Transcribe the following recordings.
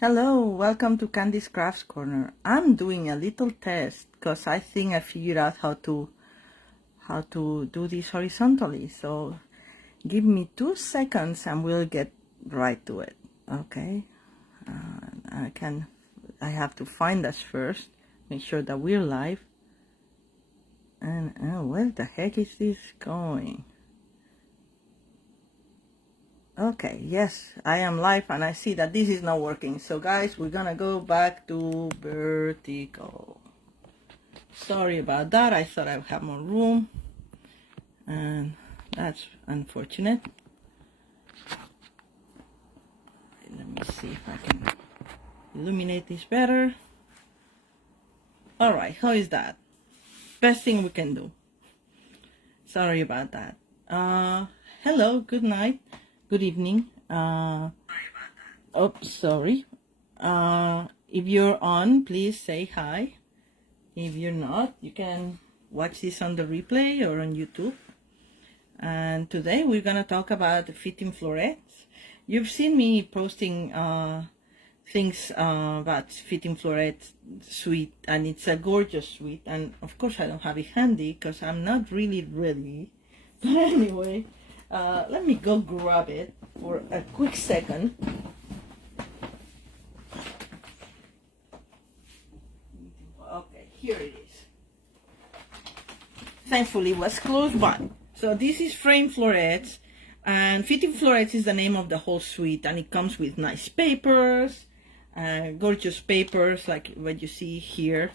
Hello, welcome to Candy's Crafts Corner. I'm doing a little test because I think I figured out how to do this horizontally. So give me 2 seconds and we'll get right to it. Okay, I have to find us first, make sure that we're live. And where the heck is this going? Okay, yes, I am live and I see that this is not working. So guys, we're gonna go back to vertical. Sorry about that. I thought I would have more room, and that's unfortunate. Let me see if I can illuminate this better. All right, how is that? Best thing we can do. Sorry about that. Hello, good night, good evening. Sorry. If you're on, please say hi. If you're not, you can watch this on the replay or on YouTube. And today we're gonna talk about fitting florets. You've seen me posting things about Fitting Florets Suite, and it's a gorgeous suite. And of course I don't have it handy because I'm not really ready. But anyway, let me go grab it for a quick second. Okay, here it is. Thankfully, it was close by. So this is Frame Florets, and Fitting Florets is the name of the whole suite, and it comes with nice papers, gorgeous papers like what you see here.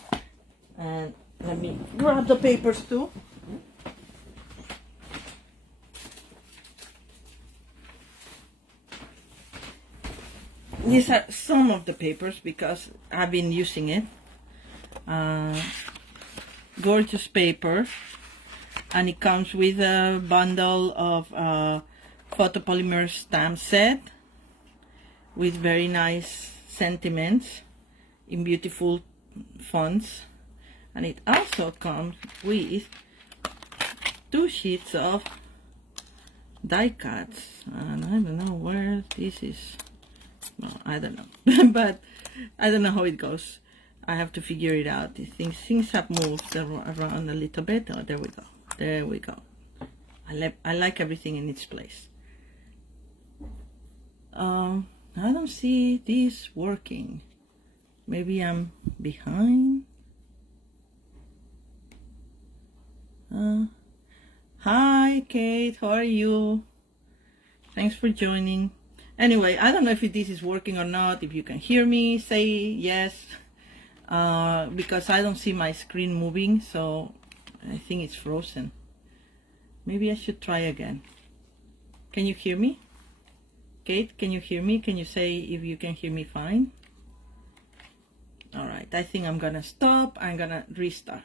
And let me grab the papers too. These are some of the papers because I've been using it. Gorgeous paper, and it comes with a bundle of photopolymer stamp set with very nice sentiments in beautiful fonts, and it also comes with 2 sheets of die cuts, and I don't know where this is. No, I don't know. But I don't know how it goes. I have to figure it out. Things have moved around a little bit. Oh, there we go. There we go. I like everything in its place. I don't see this working. Maybe I'm behind. Hi, Kate. How are you? Thanks for joining. Anyway, I don't know if this is working or not. If you can hear me, say yes. Because I don't see my screen moving, so I think it's frozen. Maybe I should try again. Can you hear me? Kate, can you hear me? Can you say if you can hear me fine? All right, I think I'm gonna stop. I'm gonna restart.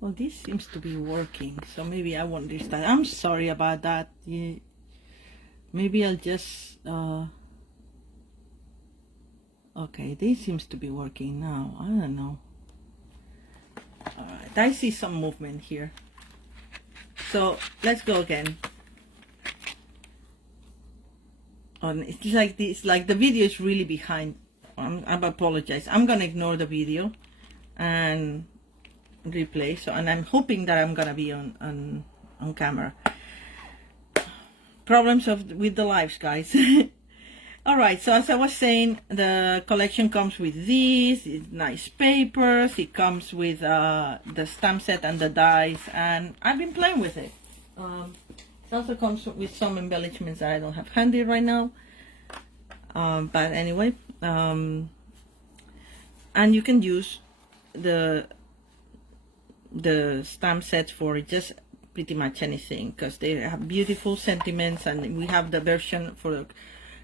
Well, this seems to be working, so maybe I won't restart. I'm sorry about that. Maybe I'll just okay, this seems to be working now. I don't know. All right, I see some movement here, so let's go again. It's like this, like the video is really behind. I apologize. I'm gonna ignore the video and replay. So, and I'm hoping that I'm gonna be on camera. Problems with the lives, guys. All right, so as I was saying, the collection comes with these nice papers. It comes with the stamp set and the dies, and I've been playing with it. It also comes with some embellishments that I don't have handy right now, but anyway, and you can use the stamp sets for just pretty much anything because they have beautiful sentiments, and we have the version for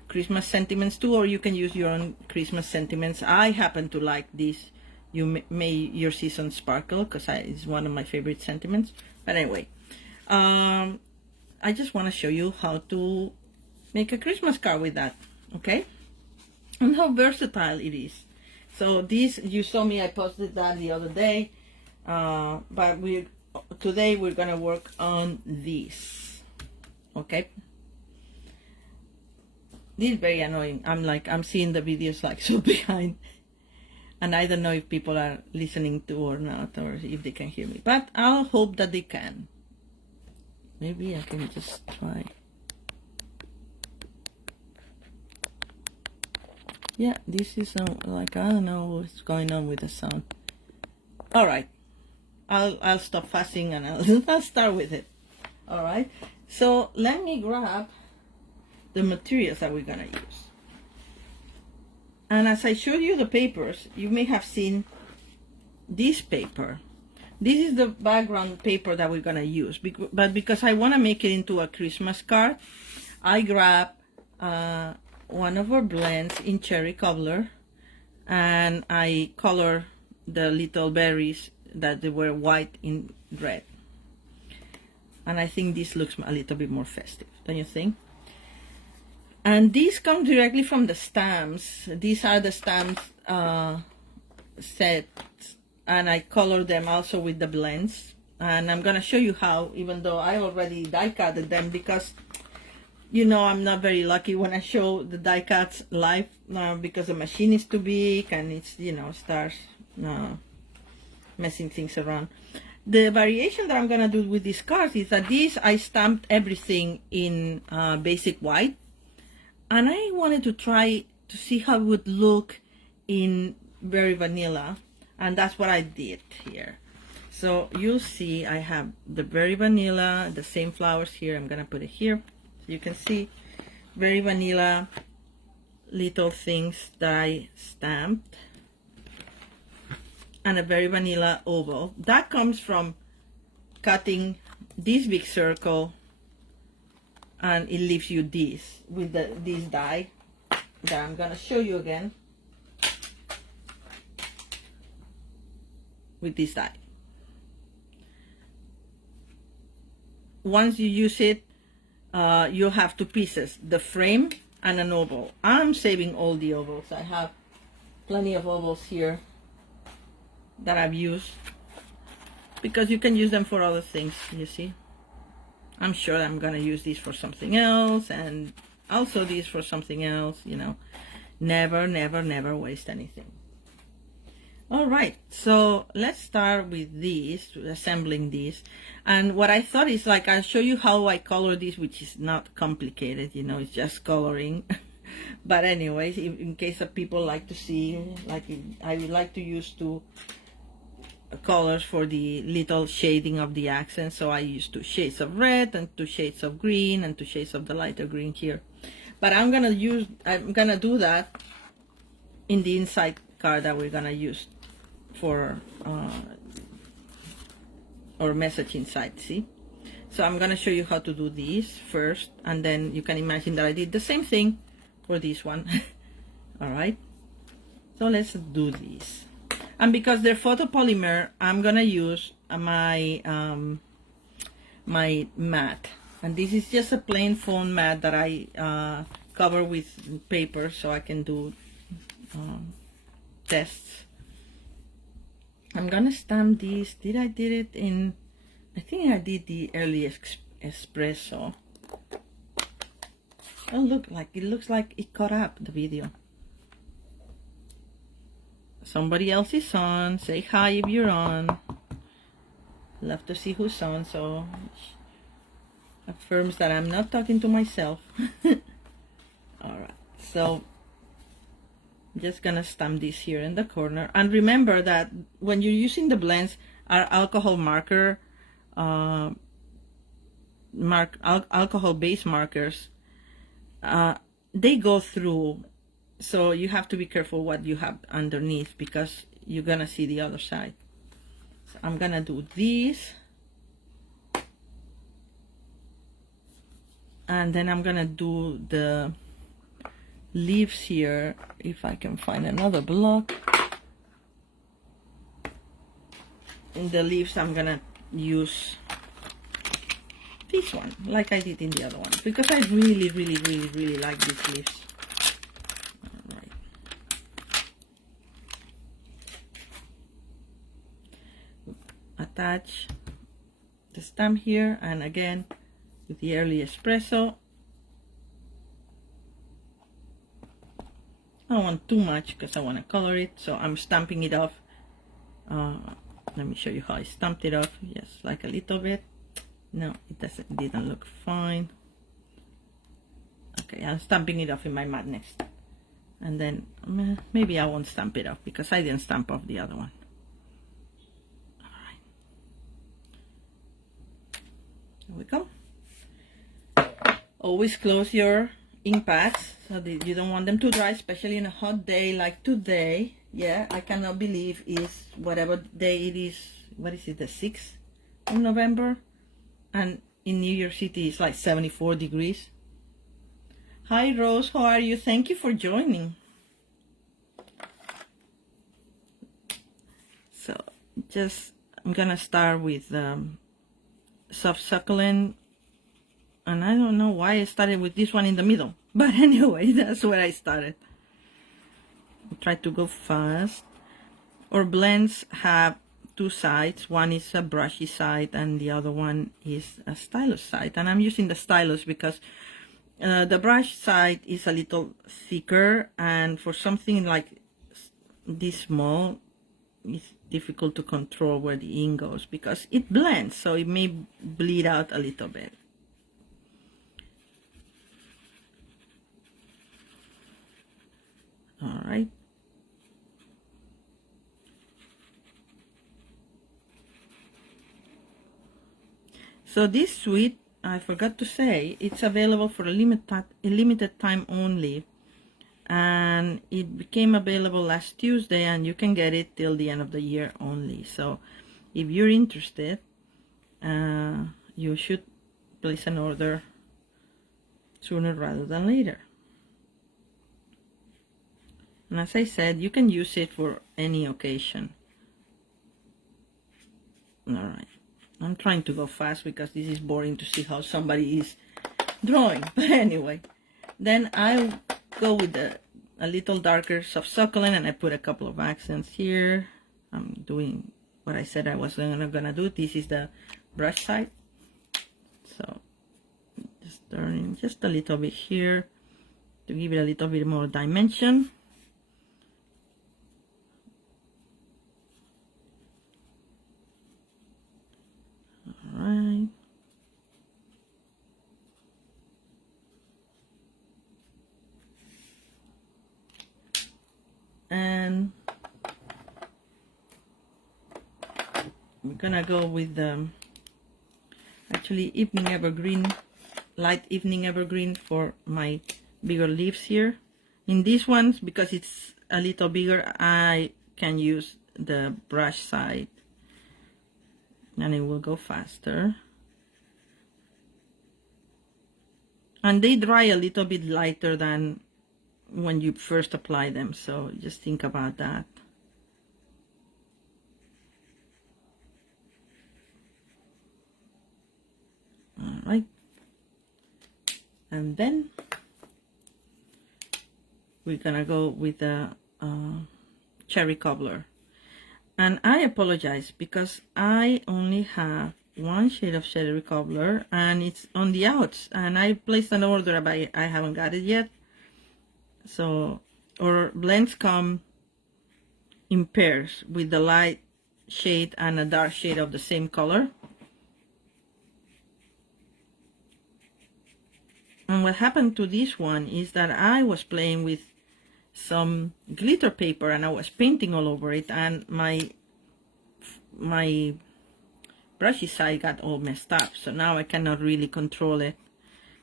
Christmas sentiments too, or you can use your own Christmas sentiments. I happen to like this, may your season sparkle, because it's one of my favorite sentiments. But anyway, I just want to show you how to make a Christmas card with that, okay, and how versatile it is. So this, you saw me, I posted that the other day, but today we're gonna work on this. Okay. This is very annoying. I'm seeing the videos like so behind. And I don't know if people are listening to or not, or if they can hear me. But I'll hope that they can. Maybe I can just try. Yeah, this is like, I don't know what's going on with the sound. All right, I'll stop fussing and I'll start with it. All right, so let me grab the materials that we're gonna use. And as I showed you the papers, you may have seen this paper. This is the background paper that we're gonna use, but because I want to make it into a Christmas card, I grab one of our blends in cherry cobbler, and I color the little berries that they were white in red. And I think this looks a little bit more festive, don't you think? And these come directly from the stamps. These are the stamps sets, and I color them also with the blends. And I'm gonna show you how, even though I already die cutted them, because you know I'm not very lucky when I show the die cuts live, because the machine is too big and it's, you know, starts messing things around. The variation that I'm gonna do with these cards is that these I stamped everything in basic white, and I wanted to try to see how it would look in very vanilla, and that's what I did here. So you'll see I have the very vanilla, the same flowers here. I'm gonna put it here so you can see very vanilla little things that I stamped, and a very vanilla oval. That comes from cutting this big circle, and it leaves you this with this die that I'm gonna show you again with this die. Once you use it, you'll have two pieces, the frame and an oval. I'm saving all the ovals. I have plenty of ovals here that I've used, because you can use them for other things, you see. I'm sure I'm gonna use this for something else, and also this for something else, you know. Never, never, never waste anything. All right, so let's start with this, assembling this. And what I thought is, like, I'll show you how I color this, which is not complicated, you know, it's just coloring. But anyways, in case of people like to see, like, I would like to use two colors for the little shading of the accent. So I use 2 shades of red and 2 shades of green and 2 shades of the lighter green here. But I'm gonna do that in the inside card that we're gonna use for our message inside, see? So I'm gonna show you how to do these first, and then you can imagine that I did the same thing for this one. All right, so let's do this. And because they're photopolymer, I'm gonna use my my mat, and this is just a plain foam mat that I cover with paper so I can do tests. I'm gonna stamp this. I did it in, I think I did the early espresso. Oh, look, like it looks like it caught up the video. Somebody else is on. Say hi if you're on. Love to see who's on, so affirms that I'm not talking to myself. All right, so I'm just gonna stamp this here in the corner. And remember that when you're using the blends, our alcohol marker, alcohol-based markers, they go through. So you have to be careful what you have underneath, because you're gonna see the other side. So I'm gonna do this, and then I'm gonna do the leaves here, if I can find another block. In the leaves I'm gonna use this one, like I did in the other one, because I really, really, really, really like these leaves. Attach the stamp here, and again with the early espresso. I don't want too much because I want to color it, so I'm stamping it off. Let me show you how I stamped it off. Yes, like a little bit. No, it didn't look fine. Okay, I'm stamping it off in my mat next. And then maybe I won't stamp it off because I didn't stamp off the other one. All right. There we go. Always close your ink pads so that you don't want them to dry, especially in a hot day like today. Yeah, I cannot believe it's whatever day it is. What is it, the 6th of November? And in New York City it's like 74 degrees. Hi Rose, how are you? Thank you for joining. So I'm gonna start with soft succulent, and I don't know why I started with this one in the middle, but anyway, that's where I started. Try to go fast. Our blends have two sides. One is a brushy side and the other one is a stylus side, and I'm using the stylus because the brush side is a little thicker, and for something like this small it's difficult to control where the ink goes because it blends, so it may bleed out a little bit. All right. So this suite, I forgot to say, it's available for a limited time only, and it became available last Tuesday, and you can get it till the end of the year only. So if you're interested, you should place an order sooner rather than later. And as I said, you can use it for any occasion. All right, I'm trying to go fast because this is boring to see how somebody is drawing, but anyway, then I'll go with a little darker soft succulent, and I put a couple of accents here. I'm doing what I said I was gonna do. This is the brush side, so just turning just a little bit here to give it a little bit more dimension. All right. And we're gonna go with actually evening evergreen, light evening evergreen for my bigger leaves here. In these ones, because it's a little bigger, I can use the brush side and it will go faster. And they dry a little bit lighter than when you first apply them, so just think about that. All right, and then we're gonna go with the cherry cobbler. And I apologize because I only have one shade of cherry cobbler and it's on the outs, and I placed an order but I haven't got it yet. So our blends come in pairs with the light shade and a dark shade of the same color. And what happened to this one is that I was playing with some glitter paper and I was painting all over it, and my brushy side got all messed up, so now I cannot really control it,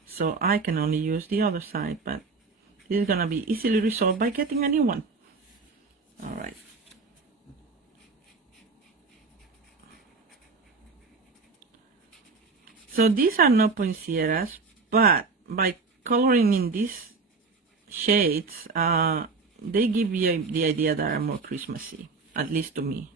so I can only use the other side, but this is gonna be easily resolved by getting a new one. All right, so these are not poinsettias, but by coloring in these shades, they give you the idea that are more Christmassy, at least to me.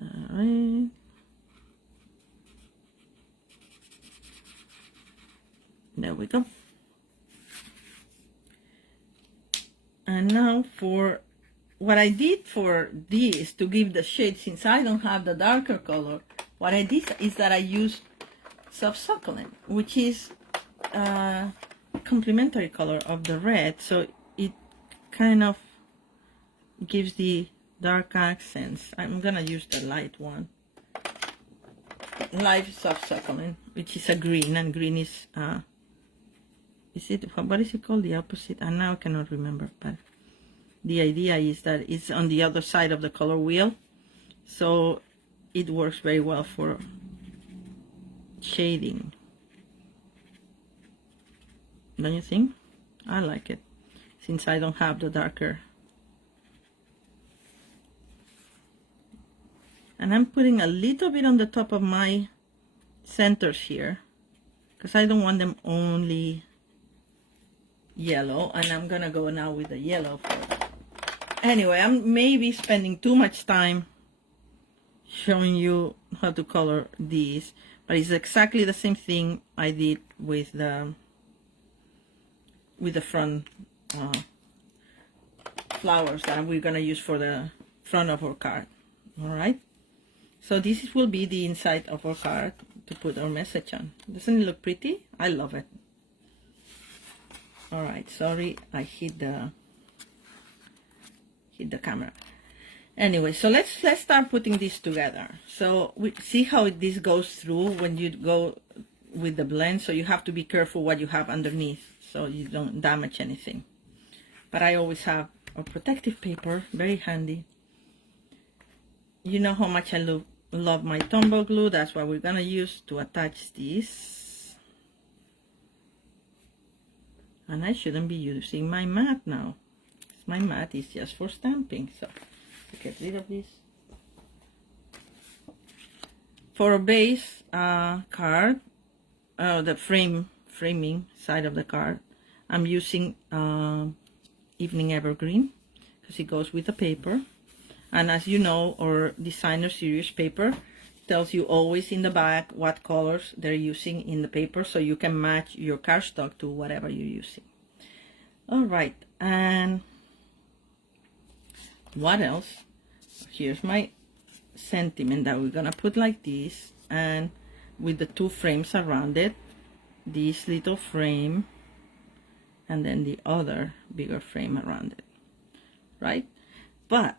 All right. There we go. And now for what I did for this to give the shade, since I don't have the darker color, what I did is that I used soft succulent, which is a complementary color of the red, so it kind of gives the dark accents. I'm gonna use the light one, light soft succulent, which is a green, and green is it, what is it called, the opposite? And now I cannot remember, but the idea is that it's on the other side of the color wheel, so it works very well for shading. Don't you think? I like it, since I don't have the darker. And I'm putting a little bit on the top of my centers here, because I don't want them only yellow, and I'm gonna go now with the yellow first. Anyway, I'm maybe spending too much time showing you how to color these, but it's exactly the same thing I did with the front flowers that we're gonna use for the front of our card. All right, so this will be the inside of our card to put our message on. Doesn't it look pretty? I love it. All right, sorry, I hit the camera. Anyway, so let's start putting this together. So we see how this goes through when you go with the blend, so you have to be careful what you have underneath so you don't damage anything. But I always have a protective paper, very handy. You know how much I love my tumble glue. That's what we're gonna use to attach this. And I shouldn't be using my mat now. My mat is just for stamping, so get rid of this. For a base card, the framing side of the card, I'm using Evening Evergreen because it goes with the paper. And as you know, our designer series paper tells you always in the back what colors they're using in the paper, so you can match your cardstock to whatever you're using. All right, and what else? Here's my sentiment that we're gonna put like this, and with the two frames around it, this little frame and then the other bigger frame around it, right? But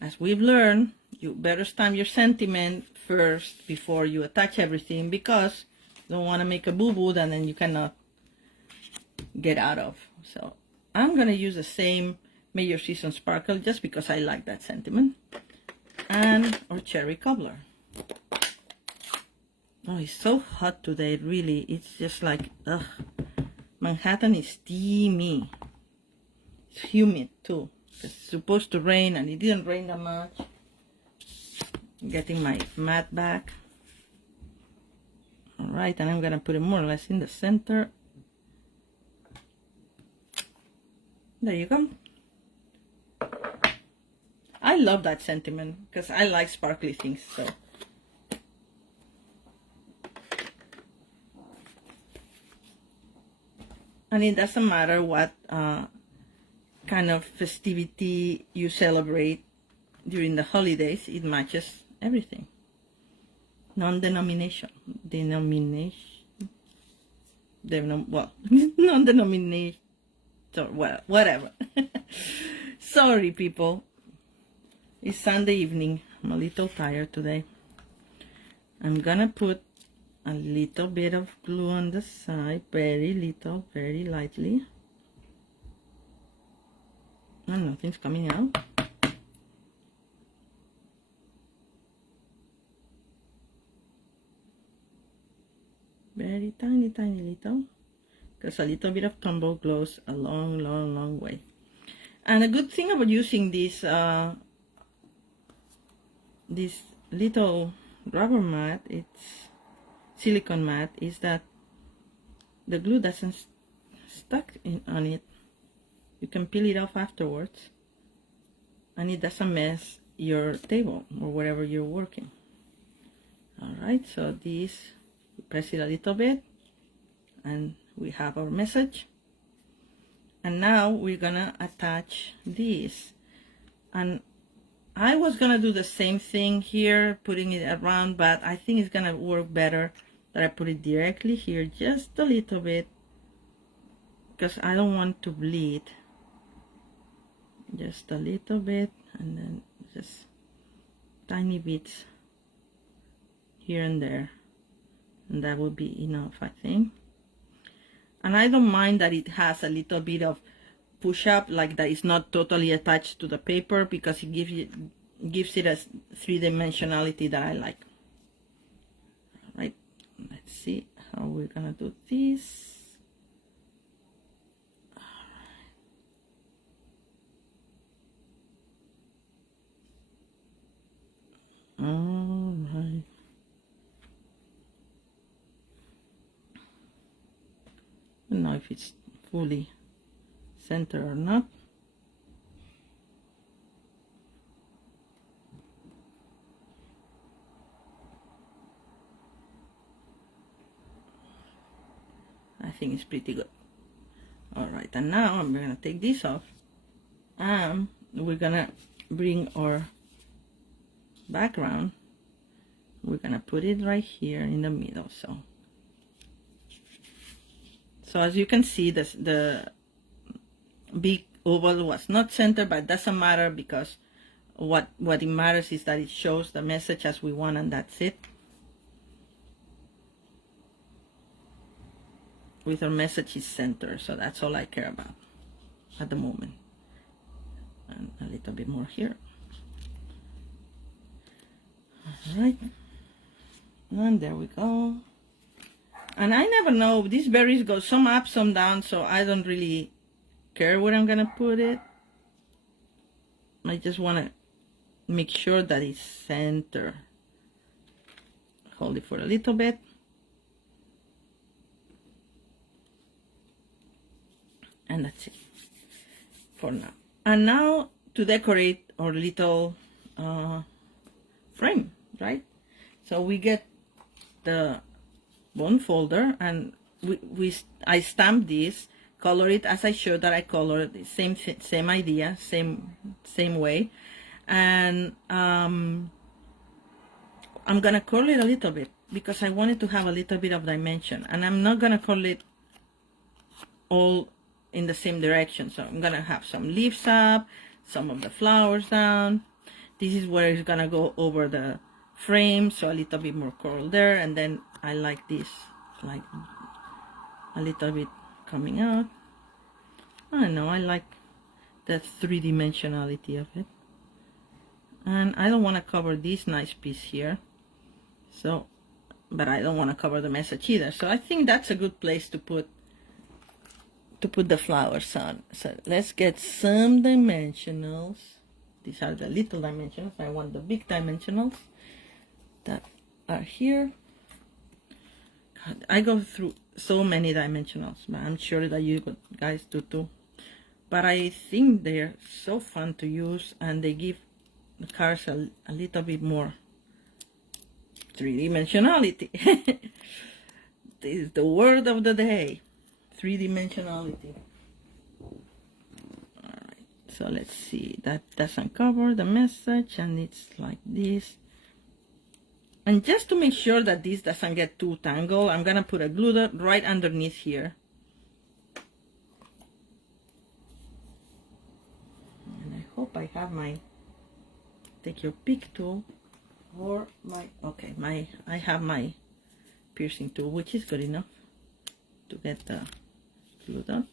as we've learned, you better stamp your sentiment first before you attach everything, because you don't want to make a boo-boo that then you cannot get out of. So I'm gonna use the same Major Season Sparkle just because I like that sentiment, and our cherry cobbler. Oh, it's so hot today, really. It's just like, ugh. Manhattan is steamy. It's humid too. It's supposed to rain and it didn't rain that much. I'm getting my mat back. All right, and I'm gonna put it more or less in the center. There you go. I love that sentiment because I like sparkly things, so. And it doesn't matter what kind of festivity you celebrate during the holidays, it matches everything. Non-denomination. Non-denomination. Well, whatever. Sorry, people. It's Sunday evening. I'm a little tired today. I'm gonna put a little bit of glue on the side, very little, very lightly. And nothing's coming out. Very tiny, tiny little. Because a little bit of tumble goes a long, long, long way. And a good thing about using this this little rubber mat, it's silicone mat, is that the glue doesn't stuck on it. You can peel it off afterwards, and it doesn't mess your table or wherever you're working. All right, so this, press it a little bit, and we have our message. And now we're gonna attach this. And I was gonna do the same thing here, putting it around, but I think it's gonna work better that I put it directly here, just a little bit, because I don't want to bleed. Just a little bit, and then just tiny bits here and there, and that will be enough, I think. And I don't mind that it has a little bit of push up, like that is not totally attached to the paper, because it gives it a three-dimensionality that I like. All right, let's see how we're gonna do this. All right. I don't know if it's fully centered or not. I think it's pretty good. All right, and now I'm gonna take this off, and we're gonna bring our background. We're gonna put it right here in the middle. So as you can see, the big oval was not centered, but it doesn't matter, because what it matters is that it shows the message as we want, and that's it. With our message is centered, so that's all I care about at the moment. And a little bit more here. All right, and there we go. And I never know, these berries go some up, some down, so I don't really care where I'm gonna put it. I just want to make sure that it's centered. Hold it for a little bit. And that's it for now. And now to decorate our little frame, right? So we get the bone folder, and I stamp this, color it as I showed that I colored, same idea, same way. And I'm gonna curl it a little bit, because I want it to have a little bit of dimension, and I'm not gonna curl it all in the same direction. So I'm gonna have some leaves up, some of the flowers down. This is where it's gonna go over the frame, so a little bit more curl there, and then I like this, like a little bit coming out. I don't know, I like that three-dimensionality of it. And I don't want to cover this nice piece here, so, but I don't want to cover the message either, so I think that's a good place to put the flowers on. So let's get some dimensionals. These are the little dimensionals. I want the big dimensionals that are here. God, I go through so many dimensionals, but I'm sure that you guys do too. But I think they're so fun to use, and they give the cards a little bit more three-dimensionality. This is the word of the day. Three-dimensionality. Alright, so let's see. That doesn't cover the message, and it's like this. And just to make sure that this doesn't get too tangled, I'm gonna put a glue dot right underneath here. And I hope I have my take your pick tool, or I have my piercing tool, which is good enough to get the glue dot.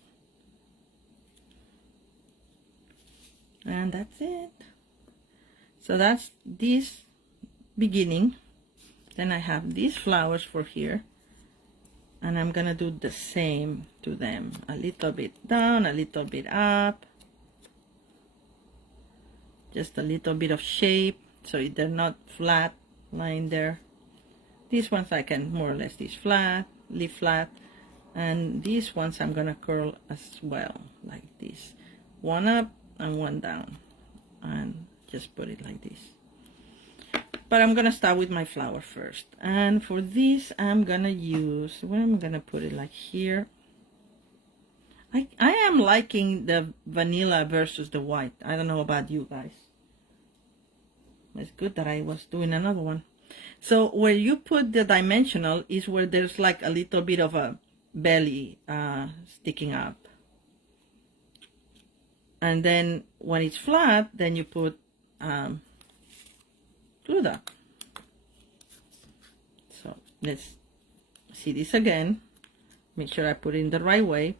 And that's it. So that's this beginning. Then I have these flowers for here, and I'm gonna do the same to them. A little bit down, a little bit up, just a little bit of shape, so they're not flat lying there. These ones I can more or less leave flat, and these ones I'm gonna curl as well, like this. One up and one down, and just put it like this. But I'm gonna start with my flower first, and for this I'm gonna use, where am I gonna put it, like here. I am liking the vanilla versus the white. I don't know about you guys. it's good that I was doing another one. So where you put the dimensional is where there's like a little bit of a belly sticking up. And then when it's flat, then you put glue dot. So let's see this again. Make sure I put it in the right way.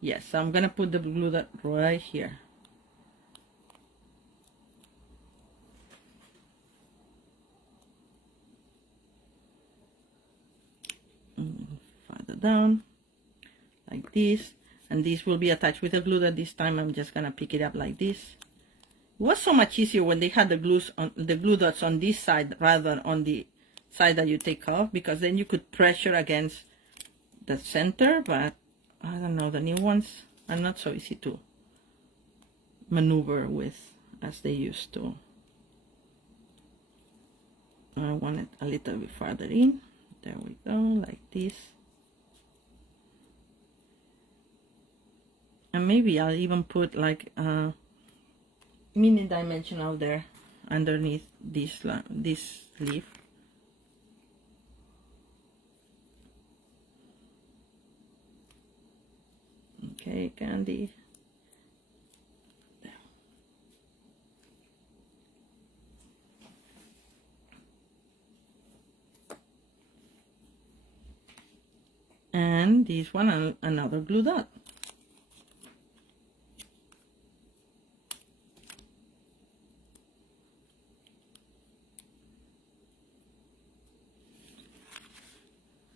Yes, so I'm gonna put the glue dot right here. Further down, like this, and this will be attached with a glue dot. This time I'm just gonna pick it up like this. It was so much easier when they had the glue dots on this side rather than on the side that you take off, because then you could pressure against the center. But I don't know, the new ones are not so easy to maneuver with as they used to. I want it a little bit farther in. There we go, like this. And maybe I'll even put like a mini dimensional there underneath this leaf. Okay, Candy. There. And this one, another glue dot.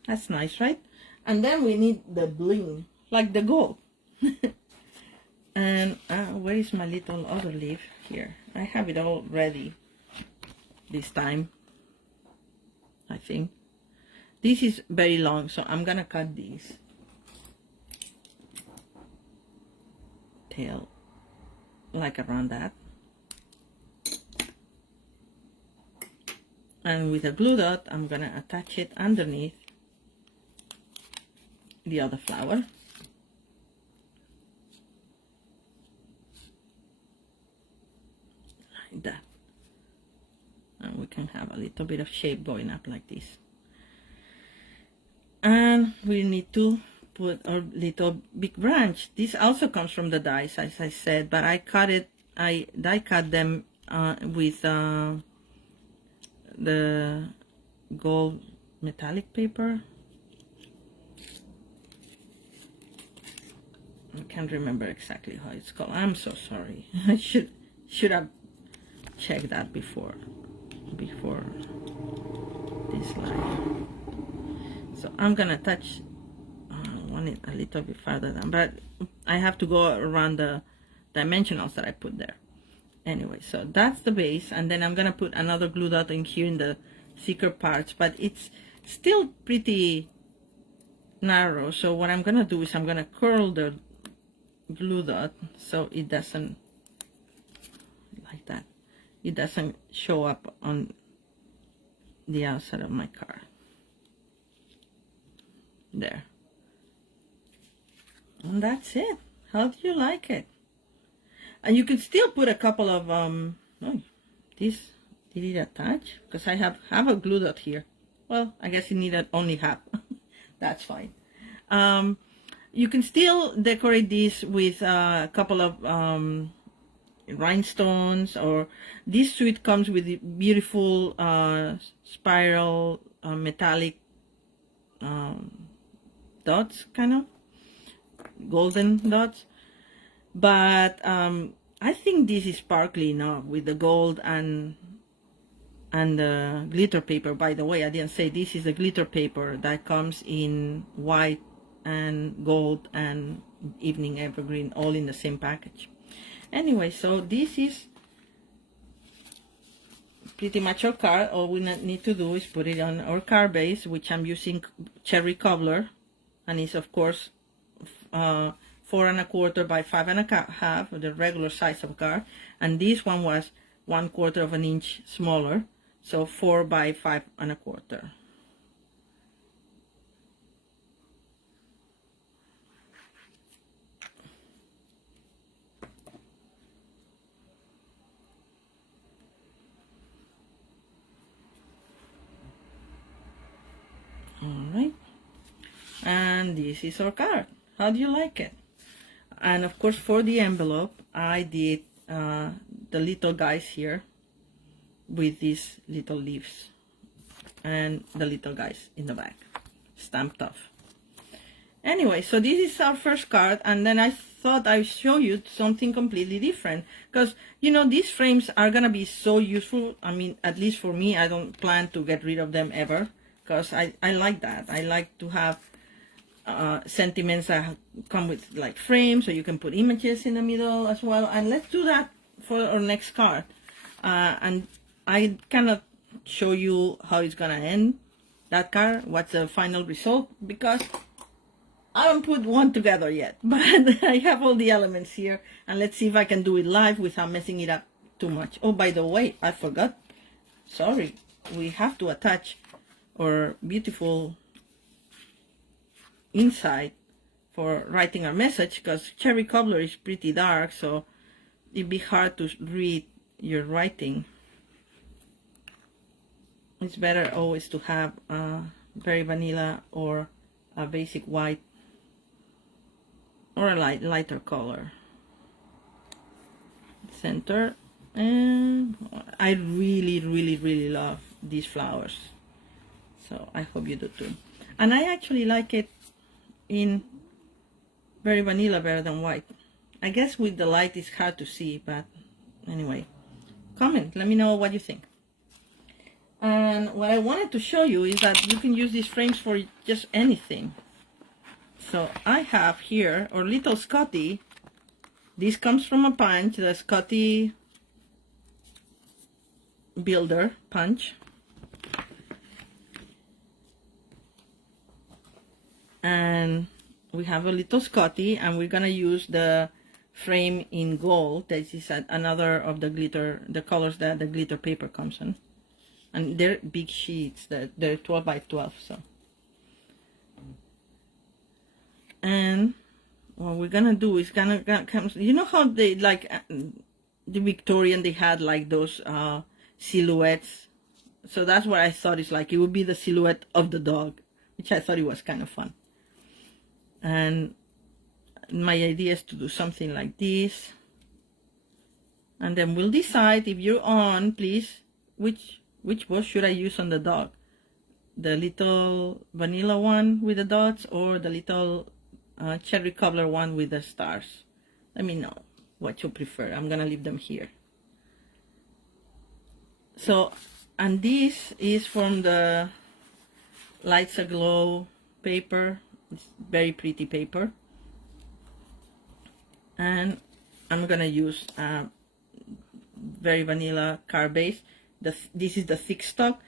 That's nice, right? And then we need the bling, like the gold. And where is my little other leaf? Here. I have it all ready this time, I think. This is very long, so I'm gonna cut this tail like around that. And with a glue dot, I'm gonna attach it underneath the other flower. Like that. And we can have a little bit of shape going up like this. And we need to put our little big branch. This also comes from the dies, as I said, but I die cut them with the gold metallic paper. I can't remember exactly how it's called. I'm so sorry. I should have checked that before this live. So I'm gonna touch. I want it a little bit farther down, but I have to go around the dimensionals that I put there. Anyway, so that's the base, and then I'm gonna put another glue dot in here in the thicker parts, but it's still pretty narrow. So what I'm gonna do is I'm gonna curl the glue dot so it doesn't, like that, it doesn't show up on the outside of my card. There. And that's it. How do you like it? And you can still put a couple of oh, this, did it attach? Because I have a glue dot here. Well, I guess you need only half. That's fine. You can still decorate this with a couple of rhinestones, or this suite comes with beautiful spiral metallic dots, kind of golden dots. But I think this is sparkly enough with the gold and the glitter paper. By the way, I didn't say this is the glitter paper that comes in white and gold and evening evergreen, all in the same package. Anyway, so this is pretty much our card. All we need to do is put it on our card base, which I'm using cherry cobbler, and it's of course 4 1/4 by 5 1/2, the regular size of card, and this one was 1/4 of an inch smaller, so 4 by 5 1/4. And this is our card. How do you like it? And of course, for the envelope, I did the little guys here with these little leaves and the little guys in the back, stamped off. Anyway, so this is our first card, and then I thought I'd show you something completely different, because, you know, these frames are gonna be so useful. I mean, at least for me, I don't plan to get rid of them ever, because I like that. I like to have sentiments that come with like frames, so you can put images in the middle as well. And let's do that for our next card. And I cannot show you how it's gonna end, that card, what's the final result, because I haven't put one together yet, but I have all the elements here, and let's see if I can do it live without messing it up too much. Oh, by the way, I forgot. Sorry, we have to attach our beautiful inside for writing our message, because cherry cobbler is pretty dark, so it'd be hard to read your writing. It's better always to have very vanilla or a basic white or a lighter color. Center. And I really love these flowers, so I hope you do too. And I actually like it in very vanilla better than white. I guess with the light it's hard to see, but anyway, comment, let me know what you think. And what I wanted to show you is that you can use these frames for just anything. So I have here our little Scotty. This comes from a punch, the Scotty Builder punch. And we have a little Scotty, and we're gonna use the frame in gold. This is another of the glitter, the colors that the glitter paper comes in. And they're big sheets, they're 12 by 12, so. And what we're gonna do is gonna come, you know how they, like, the Victorian, they had like those silhouettes. So that's what I thought it's like. It would be the silhouette of the dog, which I thought it was kind of fun. And my idea is to do something like this. And then we'll decide, if you're on, please, which brush should I use on the dog? The little vanilla one with the dots, or the little cherry cobbler one with the stars? Let me know what you prefer. I'm gonna leave them here. So, and this is from the Lights Aglow paper. It's very pretty paper. And I'm gonna use very vanilla card base. This is the thick stock,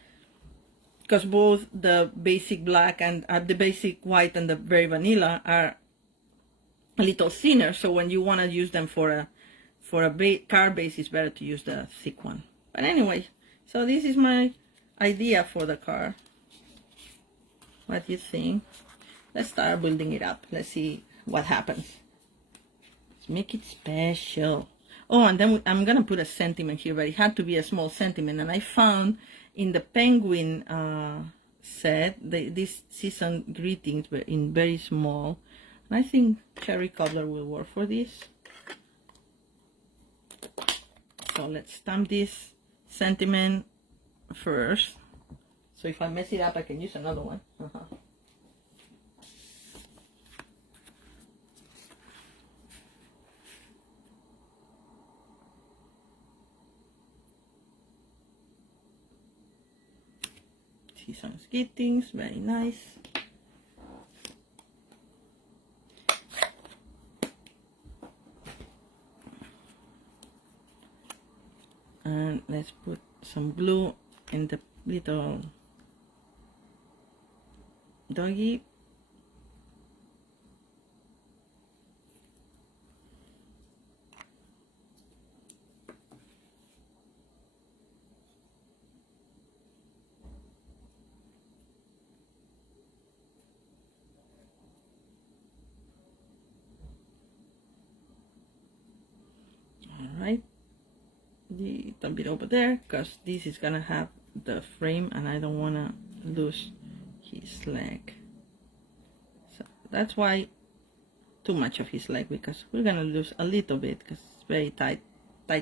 because both the basic black and the basic white and the very vanilla are a little thinner. So when you want to use them for a card base, it's better to use the thick one. But anyway, so this is my idea for the card. What do you think? Let's start building it up. Let's see what happens. Let's make it special. Oh, and then I'm gonna put a sentiment here, but it had to be a small sentiment. And I found in the penguin set this season greetings were in very small. And I think cherry cobbler will work for this. So let's stamp this sentiment first. So if I mess it up, I can use another one. Season greetings, very nice. And let's put some glue in the little doggy. Alright, the little bit over there, because this is gonna have the frame and I don't wanna lose his leg. So that's why too much of his leg, because we're gonna lose a little bit because it's very tight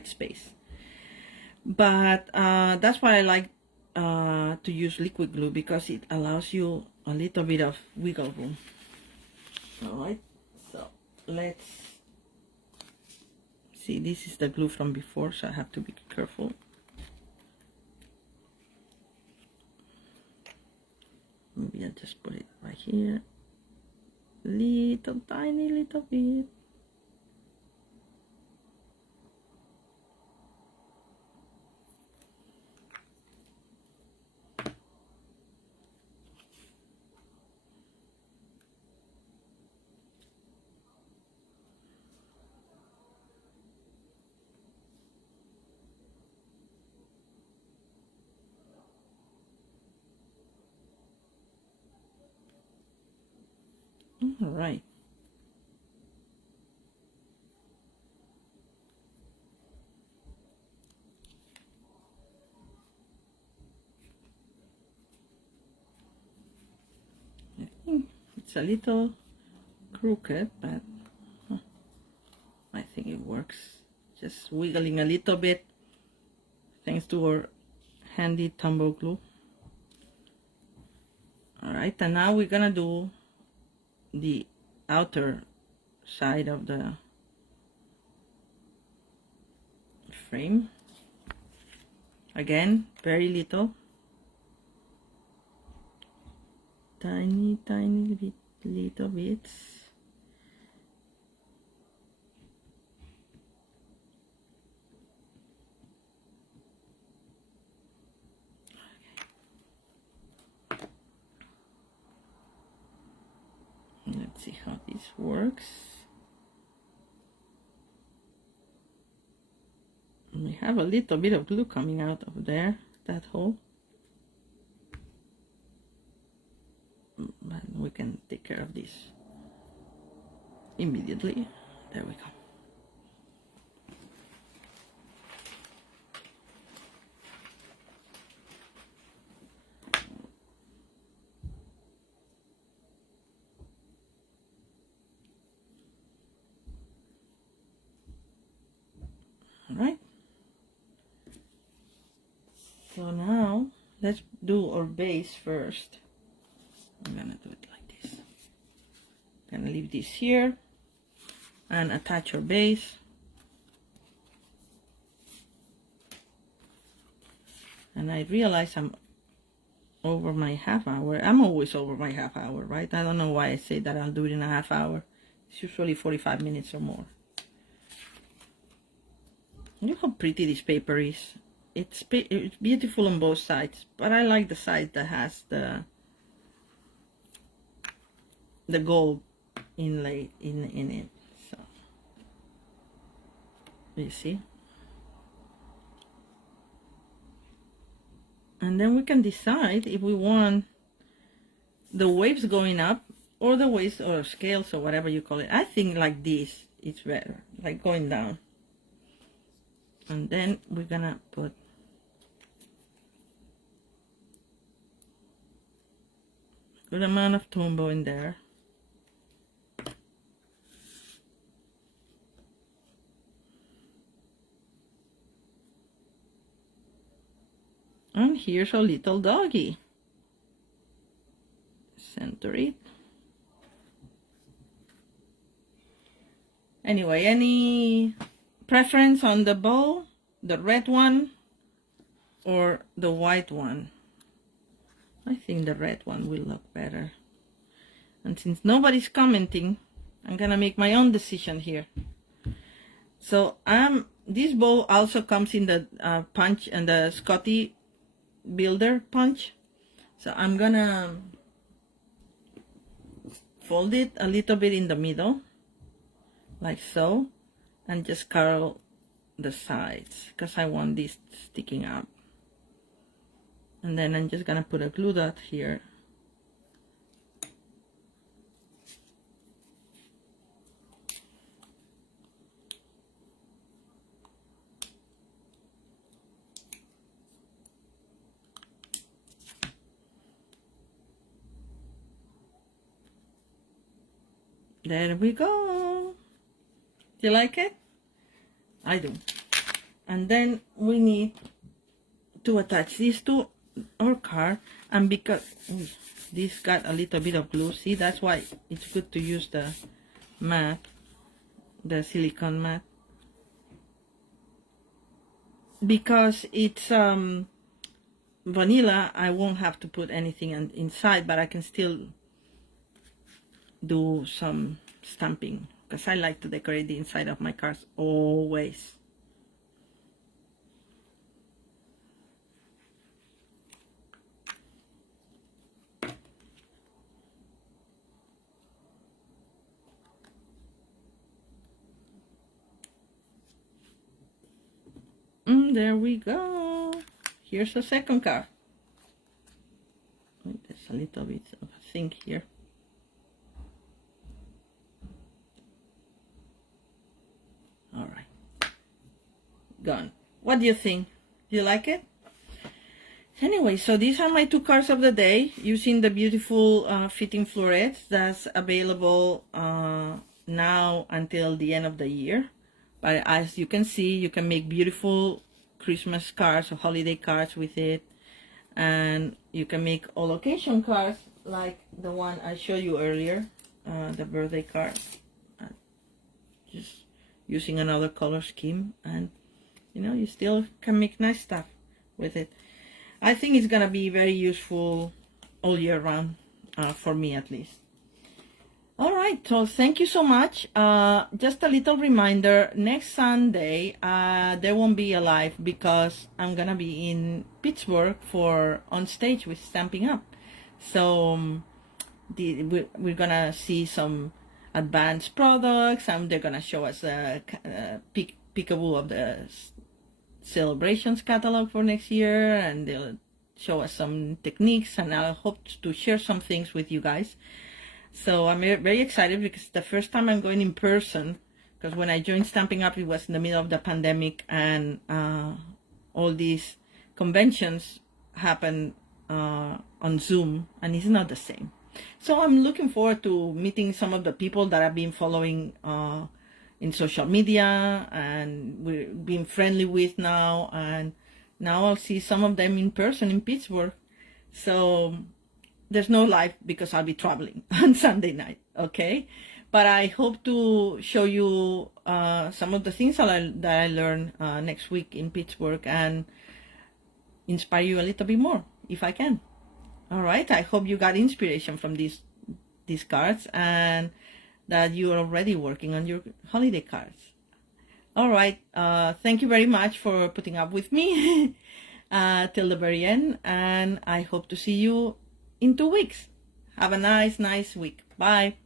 space. But that's why I like to use liquid glue, because it allows you a little bit of wiggle room. All right, so let's see. This is the glue from before, so I have to be careful. Maybe I'll just put it right here, tiny little bit. All right. I think it's a little crooked, but I think it works. Just wiggling a little bit thanks to our handy tumble glue. All right, and now we're gonna do the outer side of the frame. Again, very little, tiny little bits. Let's see how this works. We have a little bit of glue coming out of there, that hole. But we can take care of this immediately. There we go. All right. So now let's do our base first. I'm gonna do it like this. Gonna leave this here and attach our base. And I realize I'm over my half hour. I'm always over my half hour, right? I don't know why I say that I'll do it in a half hour. It's usually 45 minutes or more. Look how pretty this paper is. It's beautiful on both sides, but I like the side that has the gold inlay in it. So you see, and then we can decide if we want the waves going up or the waves or scales or whatever you call it. I think like this it's better, like going down. And then we're gonna put a good amount of Tombow in there. And here's our little doggy. Center it. Anyway, any preference on the bow? The red one or the white one? I think the red one will look better. And since nobody's commenting, I'm gonna make my own decision here. So this bow also comes in the punch and the Scotty Builder punch. So I'm gonna fold it a little bit in the middle, like so, and just curl the sides because I want this sticking up. And then I'm just gonna put a glue dot here. There we go. Do you like it? I do. And then we need to attach these to our card, and because this got a little bit of glue, see, that's why it's good to use the mat, the silicone mat, because it's vanilla. I won't have to put anything inside, but I can still do some stamping because I like to decorate the inside of my cards always. There we go. Here's the second card. Wait, there's a little bit of a thing here. All right, gone. What do you think? Do you like it? Anyway, so these are my 2 cards of the day using the beautiful Fitting Florets that's available now until the end of the year. But as you can see, you can make beautiful Christmas cards or holiday cards with it, and you can make all occasion cards like the one I showed you earlier, the birthday card, just using another color scheme, and you know, you still can make nice stuff with it. I think it's gonna be very useful all year round, for me at least. All right, so thank you so much. Just a little reminder, next Sunday there won't be a live because I'm gonna be in Pittsburgh for On Stage with Stamping Up. So we're gonna see some advanced products, and they're gonna show us a peekaboo of the celebrations catalog for next year, and they'll show us some techniques, and I hope to share some things with you guys. So I'm very excited because the first time I'm going in person, because when I joined Stamping Up it was in the middle of the pandemic, and all these conventions happen on Zoom, and it's not the same. So I'm looking forward to meeting some of the people that I've been following in social media and we're being friendly with now, and now I'll see some of them in person in Pittsburgh. So there's no live because I'll be traveling on Sunday night, okay? But I hope to show you some of the things that I learned next week in Pittsburgh and inspire you a little bit more if I can. All right, I hope you got inspiration from these cards and that you are already working on your holiday cards. All right, thank you very much for putting up with me till the very end, and I hope to see you in 2 weeks. Have a nice week. Bye.